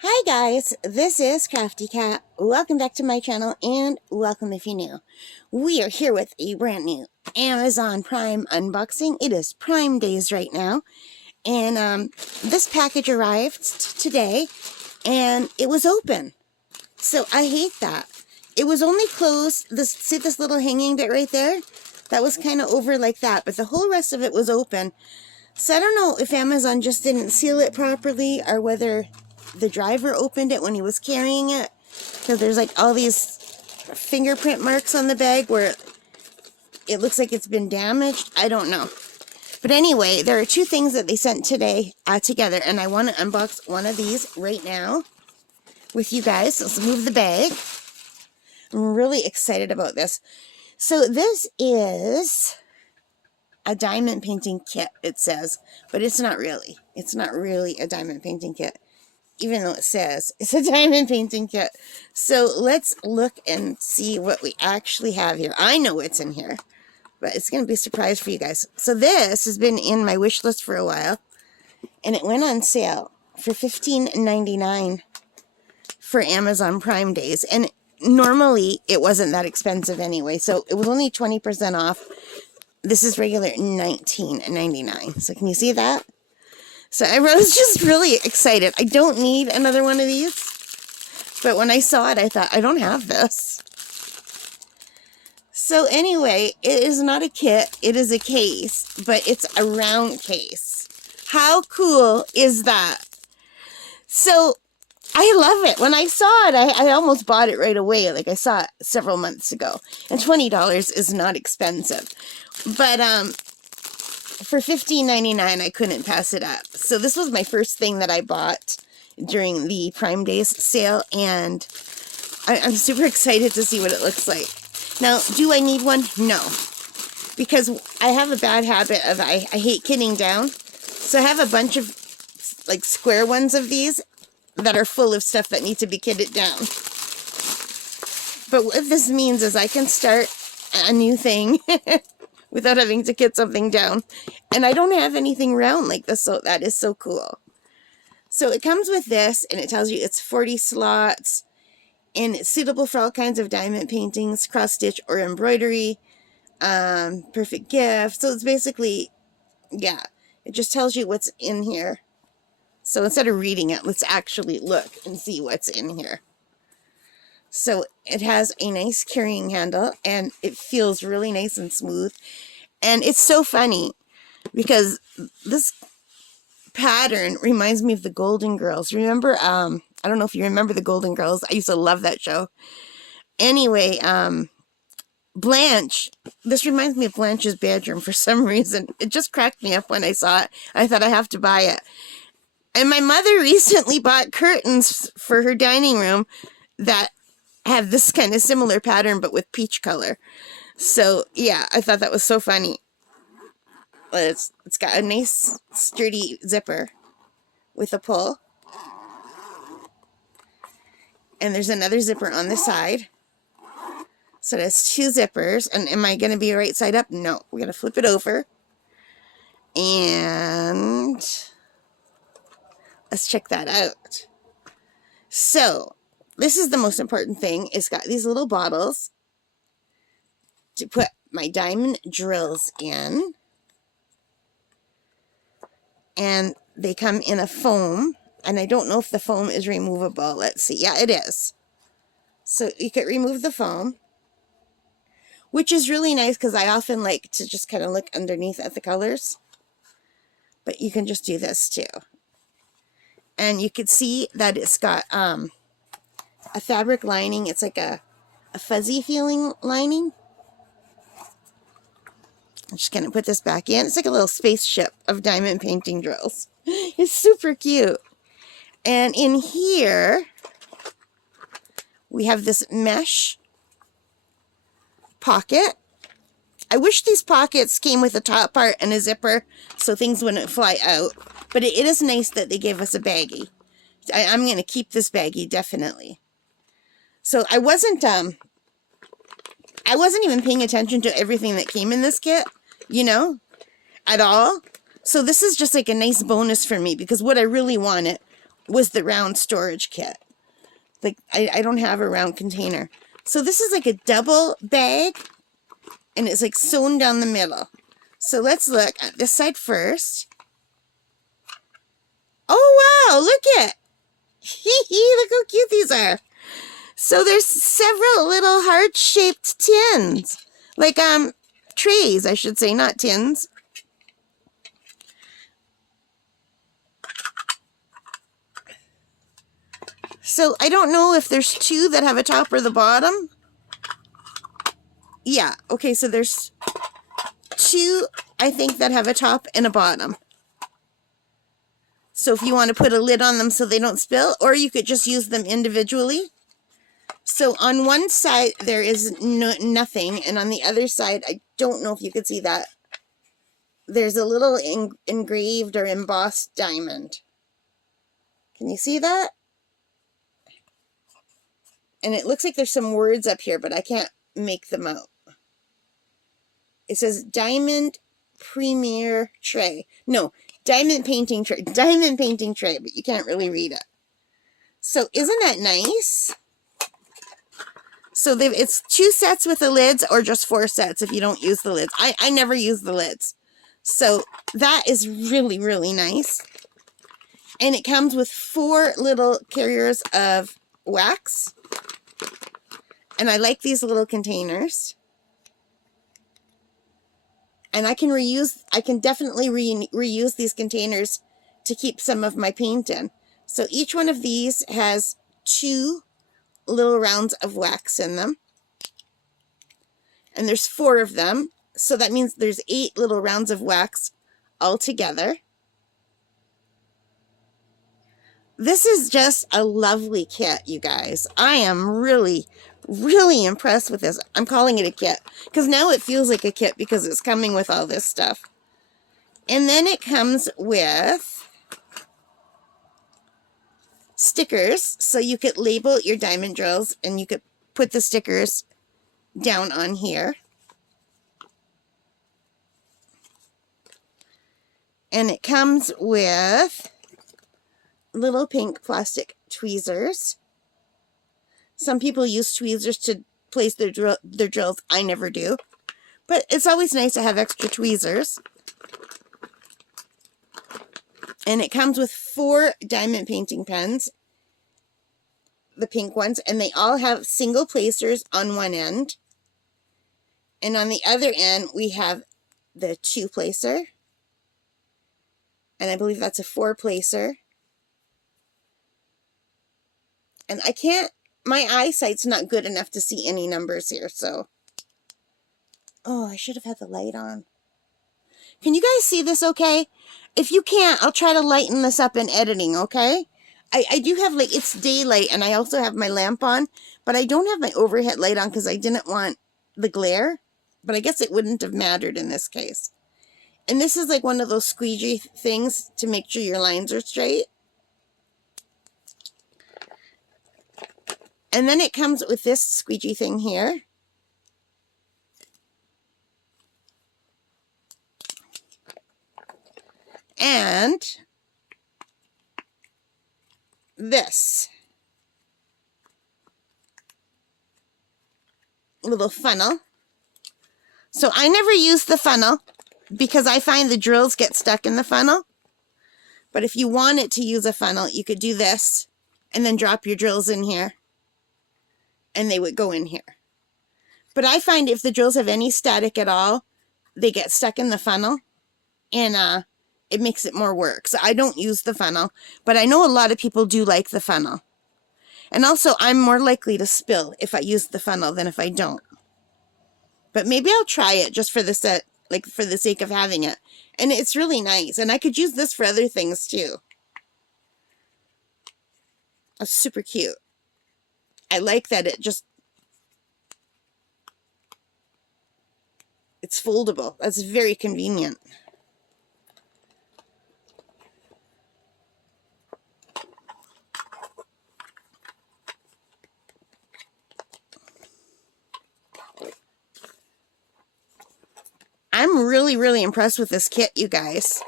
Hi guys, this is Crafty Cat. Welcome back to my channel and welcome if you're new. We are here with a brand new Amazon Prime unboxing. It is Prime Days right now. And this package arrived today and it was open. So I hate that. It was only closed, see this little hanging bit right there? That was kind of over like that, but the whole rest of it was open. So I don't know if Amazon just didn't seal it properly or whether the driver opened it when he was carrying it. Because there's like all these fingerprint marks on the bag where it looks like it's been damaged. I don't know. But anyway, there are two things that they sent today together. And I want to unbox one of these right now with you guys. So let's move the bag. I'm really excited about this. So this is a diamond painting kit, it says. But it's not really. It's not really a diamond painting kit, even though it says it's a diamond painting kit. So let's look and see what we actually have here. I know what's in here, but it's going to be a surprise for you guys. So this has been in my wish list for a while, and it went on sale for $15.99 for Amazon Prime Days. And normally it wasn't that expensive anyway, so it was only 20% off. This is regular $19.99. So can you see that? So I was just really excited. I don't need another one of these. But when I saw it, I thought, I don't have this. So anyway, it is not a kit. It is a case. But it's a round case. How cool is that? So I love it. When I saw it, I almost bought it right away. Like I saw it several months ago. And $20 is not expensive. But for $15.99, I couldn't pass it up. So this was my first thing that I bought during the Prime Days sale, and I'm super excited to see what it looks like. Now, do I need one? No. Because I have a bad habit of, I hate kitting down. So I have a bunch of, like, square ones of these that are full of stuff that need to be kitted down. But what this means is I can start a new thing without having to kit something down. And I don't have anything round like this, so that is so cool. So it comes with this, and it tells you it's 40 slots, and it's suitable for all kinds of diamond paintings, cross-stitch, or embroidery. Perfect gift. So it's basically, yeah, it just tells you what's in here. So instead of reading it, let's actually look and see what's in here. So it has a nice carrying handle, and it feels really nice and smooth. And it's so funny because this pattern reminds me of the Golden Girls. Remember, I don't know if you remember the Golden Girls. I used to love that show. Anyway, Blanche, this reminds me of Blanche's bedroom for some reason. It just cracked me up when I saw it. I thought I have to buy it. And my mother recently bought curtains for her dining room that have this kind of similar pattern, but with peach color. So yeah, I thought that was so funny. It's got a nice sturdy zipper with a pull, and there's another zipper on the side. So there's two zippers. And am I going to be right side up? No, we're going to flip it over, and let's check that out. So this is the most important thing. It's got these little bottles to put my diamond drills in. And they come in a foam. And I don't know if the foam is removable. Let's see. Yeah, it is. So you could remove the foam, which is really nice because I often like to just kind of look underneath at the colors. But you can just do this too. And you can see that it's got a fabric lining. It's like a fuzzy feeling lining. I'm just going to put this back in. It's like a little spaceship of diamond painting drills. It's super cute. And in here, we have this mesh pocket. I wish these pockets came with a top part and a zipper so things wouldn't fly out. But it is nice that they gave us a baggie. I'm going to keep this baggie, definitely. So I wasn't even paying attention to everything that came in this kit, you know, at all. So this is just like a nice bonus for me because what I really wanted was the round storage kit. Like, I don't have a round container. So this is like a double bag, and it's like sewn down the middle. So let's look at this side first. Oh, wow, look at look how cute these are. So there's several little heart-shaped tins. Like, trays, I should say, not tins. So I don't know if there's two that have a top or the bottom. Yeah, okay, so there's two, I think, that have a top and a bottom. So if you want to put a lid on them so they don't spill, or you could just use them individually. So on one side, there is nothing, and on the other side, I don't know if you could see that. There's a little engraved or embossed diamond. Can you see that? And it looks like there's some words up here, but I can't make them out. It says Diamond Premier Tray. No, Diamond Painting Tray. Diamond Painting Tray, but you can't really read it. So isn't that nice? So it's 2 sets with the lids, or just 4 sets if you don't use the lids. I never use the lids. So that is really, really nice. And it comes with 4 little carriers of wax. And I like these little containers. And I can definitely reuse these containers to keep some of my paint in. So each one of these has 2 little rounds of wax in them. And there's 4 of them. So that means there's 8 little rounds of wax all together. This is just a lovely kit, you guys. I am really, really impressed with this. I'm calling it a kit because now it feels like a kit because it's coming with all this stuff. And then it comes with stickers, so you could label your diamond drills and you could put the stickers down on here. And it comes with little pink plastic tweezers. Some people use tweezers to place their drills. I never do. But it's always nice to have extra tweezers. And it comes with 4 diamond painting pens. The pink ones. And they all have single placers on one end. And on the other end, we have the 2 placer. And I believe that's a 4 placer. And I can't, my eyesight's not good enough to see any numbers here, so. Oh, I should have had the light on. Can you guys see this okay? If you can't, I'll try to lighten this up in editing, okay? I do have, like, it's daylight, and I also have my lamp on, but I don't have my overhead light on because I didn't want the glare. But I guess it wouldn't have mattered in this case. And this is like one of those squeegee things to make sure your lines are straight. And then it comes with this squeegee thing here. And this little funnel. So I never use the funnel because I find the drills get stuck in the funnel. But if you wanted to use a funnel, you could do this and then drop your drills in here. And they would go in here. But I find if the drills have any static at all, they get stuck in the funnel. And it makes it more work. So I don't use the funnel. But I know a lot of people do like the funnel. And also, I'm more likely to spill if I use the funnel than if I don't. But maybe I'll try it just for the set, like for the sake of having it. And it's really nice. And I could use this for other things too. It's super cute. I like that it's foldable. That's very convenient. I'm really, really impressed with this kit, you guys.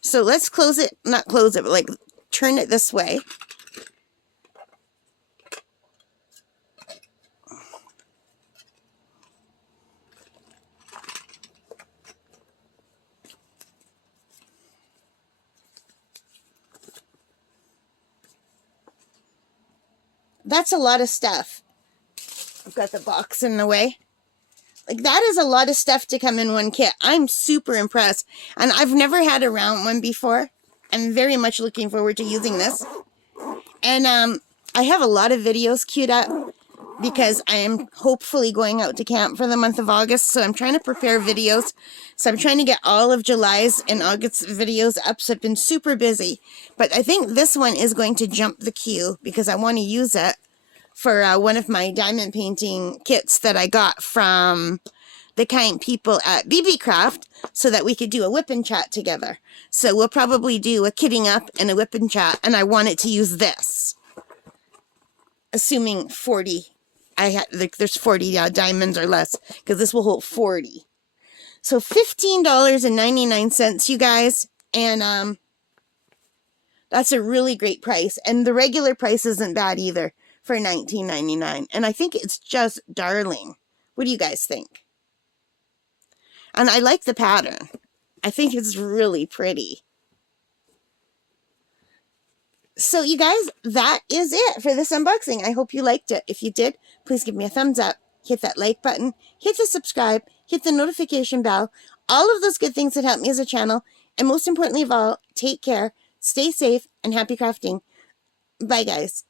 So let's close it, not close it, but like turn it this way. That's a lot of stuff. I've got the box in the way. Like, that is a lot of stuff to come in one kit. I'm super impressed. And I've never had a round one before. I'm very much looking forward to using this. And I have a lot of videos queued up because I am hopefully going out to camp for the month of August. So I'm trying to prepare videos. So I'm trying to get all of July's and August's videos up. So I've been super busy. But I think this one is going to jump the queue because I want to use it for one of my diamond painting kits that I got from the kind people at BB Craft so that we could do a whip and chat together. So we'll probably do a kitting up and a whip and chat, and I wanted to use this. Assuming 40, there's 40 diamonds or less, because this will hold 40. So $15.99, you guys, and that's a really great price. And the regular price isn't bad either for $19.99, and I think it's just darling. What do you guys think? And I like the pattern. I think it's really pretty. So you guys, that is it for this unboxing. I hope you liked it. If you did, please give me a thumbs up. Hit that like button. Hit the subscribe. Hit the notification bell. All of those good things that help me as a channel. And most importantly of all, take care, stay safe, and happy crafting. Bye, guys.